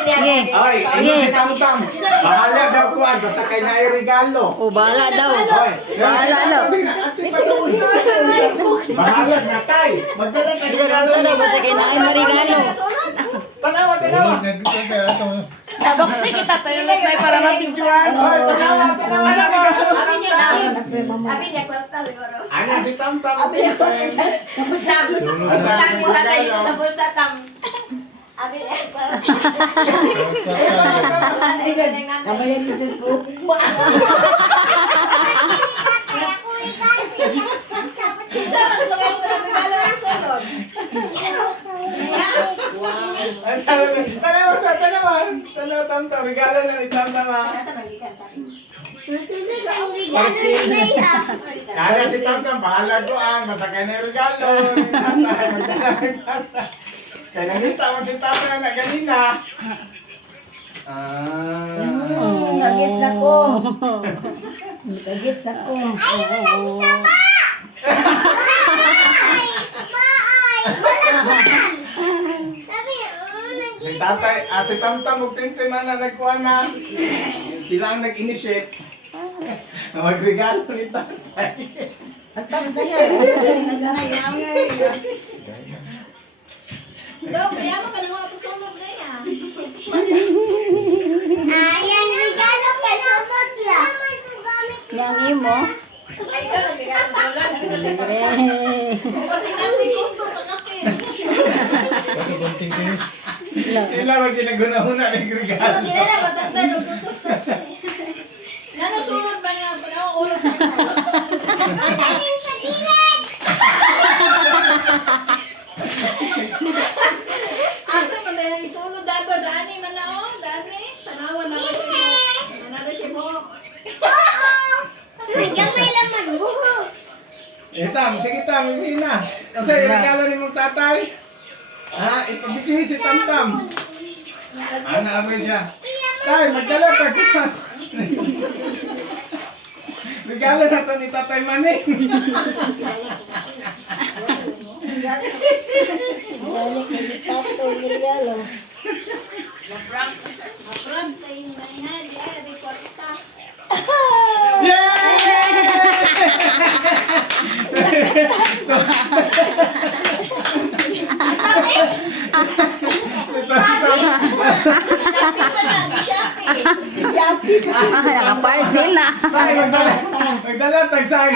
Sige. Ay, Sige. si Tamtam. Bahala daw kuan, basta kay na regalo. O, bahala daw. Oy, Bahala daw. bahala na tay. Magdala ka Ito lang sa daw, basta kayo na ay marigalo. Tanawa, tanawa. Sabak na kita tayo lang tayo para mapintuan. Oy, tanawa, tanawa sa regalo. Abi niya kwarta siguro. Ano si Tamtam? Tam. Tam yung tatay dito sa bulsa tam. Abi niya kwarta. Kabayan ko din po. Tanawa sa tanawa. Tanawa Tamtam, regalo na ni Tamtam ha. Nasa magikan sa akin. Kaya si Tamtam, bahala kuan, basta kay na regalo. Tatay, magdala kay tatay. Kaya nangita mo si tatay na ganina. Nagits ako. Nagits ako. Si tatay, si Tamtam, magtintiman na nagkuhan na. Sila ang nag-initiate. Na magregalo ni tatay. Ang tapos na yan. Daw, kaya mo ka naman ito sunod na yan. Yang imo. Ay, ikaw nagbigalan sa ulan. Sabi ko, Libre. kasi natin kunto pagkapin. Sila ang ginaguna-una ng regalo. Hindi na matanda ng kunto. Nanusunod ba nga? Tanaw, ulo pa ka. Asa man dahil ang isulod dapat dani man na o, dani. Tanawan na ba siya mo? Manalo siya mo. Tam, sige Tam, sige na. Kasi regalo ni mong tatay. Ha, ipabigay si Tamtam. Ano naman siya? Tay, magdala ka. Regalo na to ni Tatay Maning. Maprank sa inyo na yan. Di ay, di kwarta. Ah, naka-parcel na. Tay, magdala tag sa